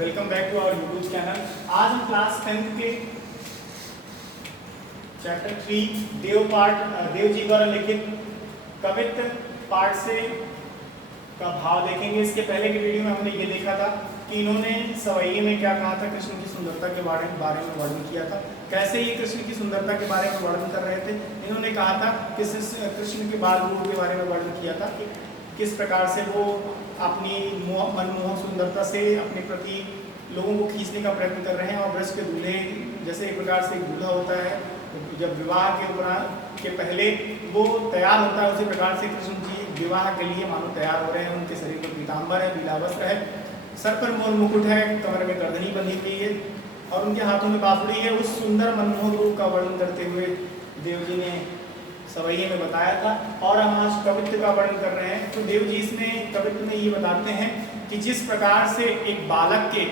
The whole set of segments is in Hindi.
Welcome back to our YouTube channel. आज हम क्लास 10th के चैप्टर 3 देव जी द्वारा लिखित कवित्त पाठ से का भाव देखेंगे। इसके पहले की वीडियो में हमने ये देखा था कि इन्होंने सवैये में क्या कहा था, कृष्ण की सुंदरता के बारे में वर्णन किया था। कैसे ये कृष्ण की सुंदरता के बारे में वर्णन कर रहे थे। इन्होंने कहा था कि कृष्ण के बाल रूप के बारे में वर्णन किया था कि किस प्रकार से वो अपनी मनमोहक सुंदरता से अपने प्रति लोगों को खींचने का प्रयत्न कर रहे हैं। और ब्रज के दूल्हे जैसे एक प्रकार से एक दूल्हा होता है जब विवाह के पहले वो तैयार होता है, उसी प्रकार से कृष्ण जी विवाह के लिए मानो तैयार हो रहे हैं। उनके शरीर पर पीताम्बर है, पीला वस्त्र है, सर पर मोर मुकुट है, कमर में गर्दनी बंधी हुई है और उनके हाथों में बांसुरी है। उस सुंदर मनमोहक रूप का वर्णन करते हुए देव जी ने सवैये में बताया था और हम आज कवित्त का वर्णन कर रहे हैं। तो देव जी इसमें कवित्त में ये बताते हैं कि जिस प्रकार से एक बालक के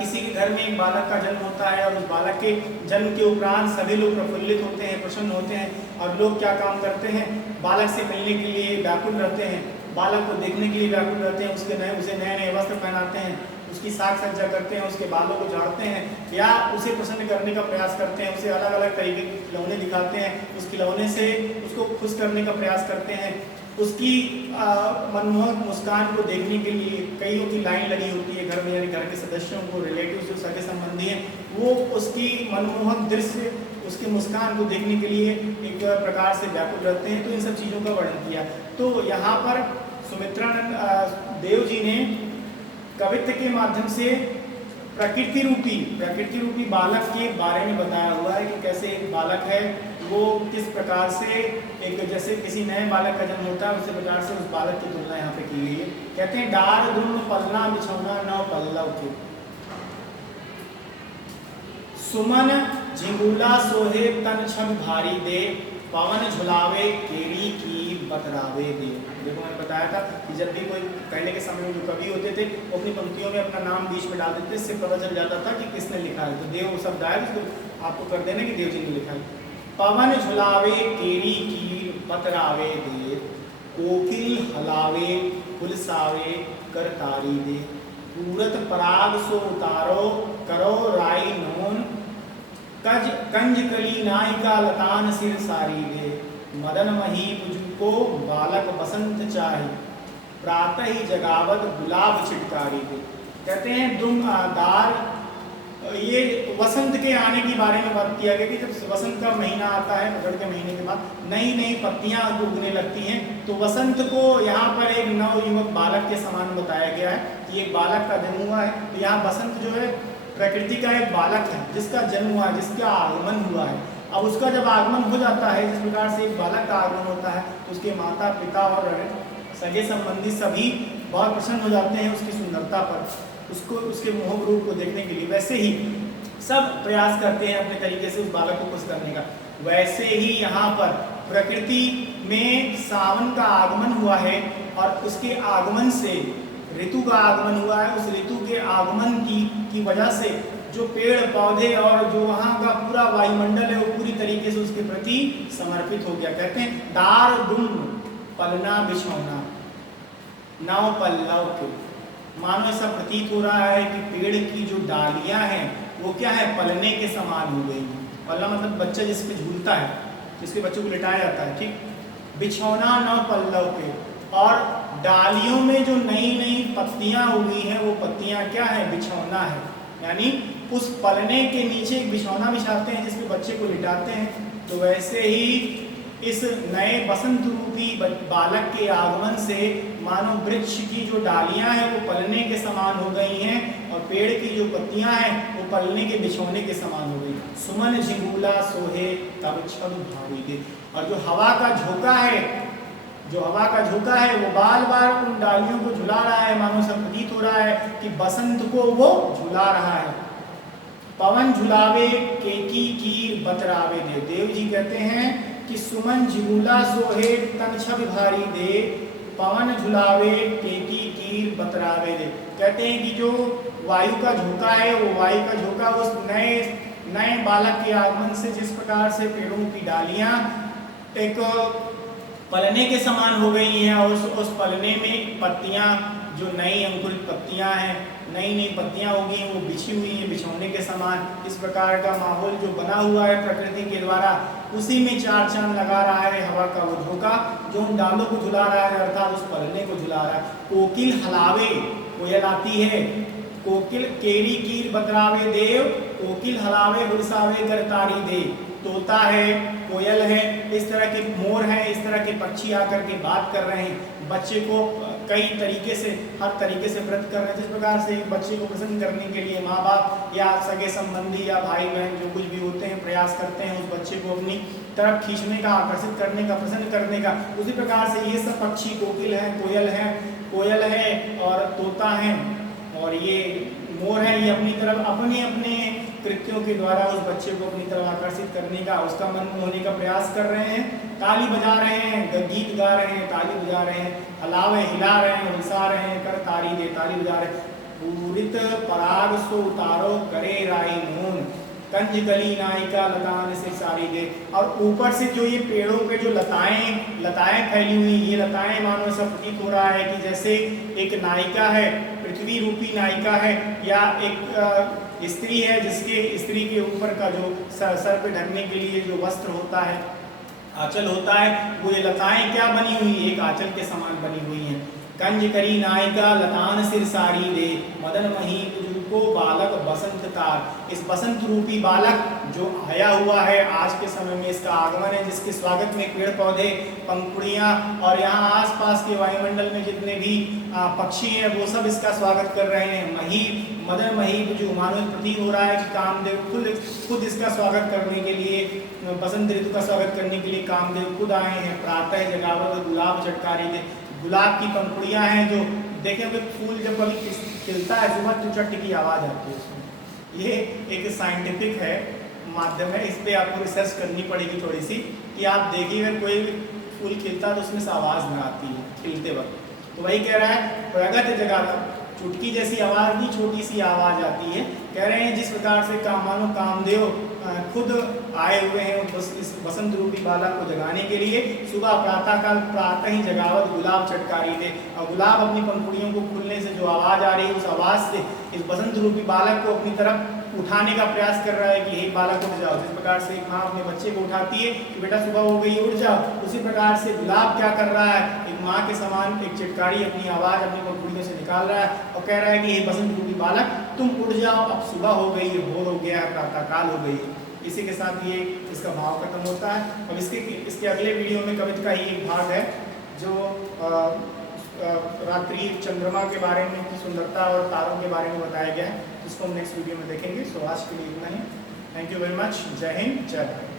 किसी के घर में एक बालक का जन्म होता है और उस बालक के जन्म के उपरांत सभी लोग प्रफुल्लित होते हैं, प्रसन्न होते हैं और लोग क्या काम करते हैं, बालक से मिलने के लिए व्याकुल रहते हैं, बालक को देखने के लिए व्याकुल रहते हैं, उसे नए नए वस्त्र पहनाते हैं, उसकी साज सज्जा करते हैं, उसके बालों को झाड़ते हैं या उसे प्रसन्न करने का प्रयास करते हैं, उसे अलग अलग तरीके के खिलौने दिखाते हैं, उस खिलौने से उसको खुश करने का प्रयास करते हैं। उसकी मनमोहक मुस्कान को देखने के लिए कईयों की लाइन लगी होती है घर में, यानी घर के सदस्यों को, रिलेटिव जो सगे संबंधी हैं, वो उसकी मनमोहक दृश्य, उसकी मुस्कान को देखने के लिए एक प्रकार से व्याकुल रहते हैं। तो इन सब चीज़ों का वर्णन किया। तो यहाँ पर सुमित्रानंद देव जी ने कवित्त के माध्यम से प्रकृति रूपी बालक के बारे में बताया हुआ है कि कैसे एक बालक है वो किस प्रकार से एक जैसे किसी नए बालक का जन्म होता है उसी प्रकार से उस बालक की तुलना यहाँ पे की गई है। कहते हैं डार दुम पलना बिछौना नौ पल्लव के, सुमन झिंगुला सोहे तन छब भारी दे, पवन झुलावे केरी की बतरावे दे। देखो मैंने बताया था कि जब भी कोई पहले के समय में जो कवि होते थे वो अपनी पंक्तियों में अपना नाम बीच में डाल देते, इससे पता चल जाता था कि किसने लिखा है। तो देव शब्द आया तो आपको कर देना कि देव जी ने लिखा है। पवन झुलावे केरी की बतरावे दे, कोकिल हलावे फुलसावे करतारी दे, पूरत पराग सो उतारो करो राई नोन, कंज कली नायिका लतान सिर सारी दे, मदन मही मुझको बालक बसंत चाहे, प्रातः ही जगावत गुलाब छिटकारी दे। कहते हैं दार, ये वसंत के आने के बारे में बात किया गया कि जब वसंत का महीना आता है, पकड़ के महीने के बाद नई नई पत्तियां उगने लगती हैं, तो वसंत को यहाँ पर एक नवयुवक बालक के समान बताया गया है कि एक बालक का जन्म हुआ है। तो यहाँ बसंत जो है प्रकृति का एक बालक है जिसका जन्म हुआ है, जिसका आगमन हुआ है। अब उसका जब आगमन हो जाता है, जिस प्रकार से एक बालक का आगमन होता है तो उसके माता पिता और सगे संबंधी सभी बहुत प्रसन्न हो जाते हैं उसकी सुंदरता पर, उसको उसके मोहक रूप को देखने के लिए। वैसे ही सब प्रयास करते हैं अपने तरीके से उस बालक को खुश करने का। वैसे ही यहाँ पर प्रकृति में सावन का आगमन हुआ है और उसके आगमन से ऋतु का आगमन हुआ है। उस ऋतु के आगमन की वजह से जो पेड़ पौधे और जो वहाँ का पूरा वायुमंडल है वो पूरी तरीके से उसके प्रति समर्पित हो गया। कहते हैं डार दुम पलना बिछौना नौ पल्लव के, मानो ऐसा प्रतीत हो रहा है कि पेड़ की जो डालियां हैं वो क्या है, पलने के समान हो गई। पलना मतलब बच्चा जिस पे झूलता है, जिसके बच्चों को लिटाया जाता है, ठीक। बिछौना नौ पल्लव के, और डालियों में जो नई नई पत्तियां उगी हैं वो पत्तियां क्या है, बिछौना है। यानी उस पलने के नीचे एक बिछौना बिछाते हैं जिसपे बच्चे को लिटाते हैं। तो वैसे ही इस नए बसंत रूपी बालक के आगमन से मानो वृक्ष की जो डालियां हैं वो पलने के समान हो गई हैं और पेड़ की जो पत्तियां हैं वो पलने के बिछौने के समान हो गई। सुमन झिंगुला सोहे तब छब भारी दे, और जो हवा का झोंका है वो बार बार उन डालियों को झुला रहा है, मानो सब प्रतीत हो रहा है कि बसंत को वो झुला रहा है। पवन झुलावे केकी कीर बतरावे दे। देव जी कहते हैं कि सुमन झिगुला सोहे तन छब भारी दे, पवन झुलावे केकी कीर बतरावे दे। कहते हैं कि जो वायु का झोंका है वो वायु का झोंका उस नए बालक के आगमन से जिस प्रकार से पेड़ों की डालियां एक पलने के समान हो गई हैं और उस पलने में पत्तियां जो नई अंकुरित पत्तियां हैं नई नई पत्तियां उगी हैं, वो बिछी हुई हैं बिछौने के समान। इस प्रकार का माहौल जो बना हुआ है प्रकृति के द्वारा, उसी में चार चांद लगा रहा है हवा का वो झोंका, जो उन डालों को झुला रहा है अर्थात उस पलने को झुला रहा है। कोकिल हलावे, कोयल आती है, कोकिल केरी कीर बतरावे देव, कोकिल हलावे हुरसावे करतारी दे। तोता है, कोयल है, इस तरह के मोर हैं, इस तरह के पक्षी आकर के बात कर रहे हैं, बच्चे को कई तरीके से हर तरीके से व्रत कर रहे हैं। जिस प्रकार से एक बच्चे को प्रसन्न करने के लिए माँ बाप या सगे संबंधी या भाई बहन जो कुछ भी होते हैं प्रयास करते हैं उस बच्चे को अपनी तरफ खींचने का, आकर्षित करने का, प्रसन्न करने का, उसी प्रकार से ये सब पक्षी कोकिल हैं, कोयल है और तोता है और ये मोर है, ये अपनी तरफ अपने अपने कृत्यों के द्वारा उस बच्चे को अपनी तरफ आकर्षित करने का, उसका मन मोहने का प्रयास कर रहे हैं। ताली बजा रहे हैं, गीत गा रहे हैं, ताली बजा रहे हैं, हलावे हिला रहे हैं, उलसा रहे हैं, कर तारी दे, ताली बजा रहे हैं। पूरित पराग सो उतारो करे राई नून, कंज गली नायिका लतान से सारी दे। और ऊपर से जो ये पेड़ों पे जो लताएं फैली हुई, ये लताएं मानो ऐसा प्रतीत हो रहा है कि जैसे एक नायिका है, पृथ्वी रूपी नायिका है, या एक स्त्री है जिसके स्त्री के ऊपर का जो सर पे ढकने के लिए जो वस्त्र होता है, आंचल होता है, वो ये लताएं क्या बनी हुई, एक आंचल के समान बनी हुई हैं। कंज करी नायिका लतान सिर सारी दे, मदन महीप को बालक बसंत तार। इस बसंत रूपी बालक जो आया हुआ है आज के समय में, इसका आगमन है, जिसके स्वागत में पेड़ पौधे, पंखुड़ियाँ और यहाँ आसपास के वायुमंडल में जितने भी पक्षी हैं वो सब इसका स्वागत कर रहे हैं। महीप, मदन महीप जो मानो प्रतीत हो रहा है कि कामदेव खुद इसका स्वागत करने के लिए, बसंत ऋतु का स्वागत करने के लिए कामदेव खुद आए हैं। प्रातः जगावत गुलाब चटकारी दे, गुलाब की पंखुड़ियाँ हैं जो देखें कि फूल जब कभी खिलता है सुबह तो चट्ट की आवाज़ आती है उसमें। ये एक साइंटिफिक है माध्यम है, इस पर आपको रिसर्च करनी पड़ेगी थोड़ी सी कि आप देखिए अगर कोई फूल खिलता है तो उसमें से आवाज़ ना आती है खिलते वक्त। तो वही कह रहा है प्रगत जगाता, चुटकी जैसी आवाज़ नहीं, छोटी सी आवाज़ आती है। कह रहे हैं जिस प्रकार से मानो कामदेव खुद आए हुए हैं इस बसंत रूपी बालक को जगाने के लिए। सुबह प्रातःकाल प्रातः ही जगावत गुलाब चटकारी दे, और गुलाब अपनी पंखुड़ियों को खुलने से जो आवाज़ आ रही है उस आवाज़ से इस बसंत रूपी बालक को अपनी तरफ उठाने का प्रयास कर रहा है कि हे बालक उठ जाओ। जिस प्रकार से एक माँ अपने बच्चे को उठाती है कि बेटा सुबह हो गई उठ जाओ, उसी प्रकार से गुलाब क्या कर रहा है, एक माँ के समान एक चिटकारी अपनी आवाज़ अपनी पंखुड़ियों से निकाल रहा है और कह रहा है कि हे बसंत रूपी बालक तुम उठ जाओ, अब सुबह हो गई है, भोर हो गया है, प्रातःकाल हो गई है। इसी के साथ ये इसका भाव खत्म होता है। अब इसके अगले वीडियो में कविता का ही एक भाग है जो रात्रि चंद्रमा के बारे में की सुंदरता और तारों के बारे में बताया गया है, जिसको हम नेक्स्ट वीडियो में देखेंगे। सो आज के लिए इतना ही। Thank you very much. जय हिंद, जय भारत।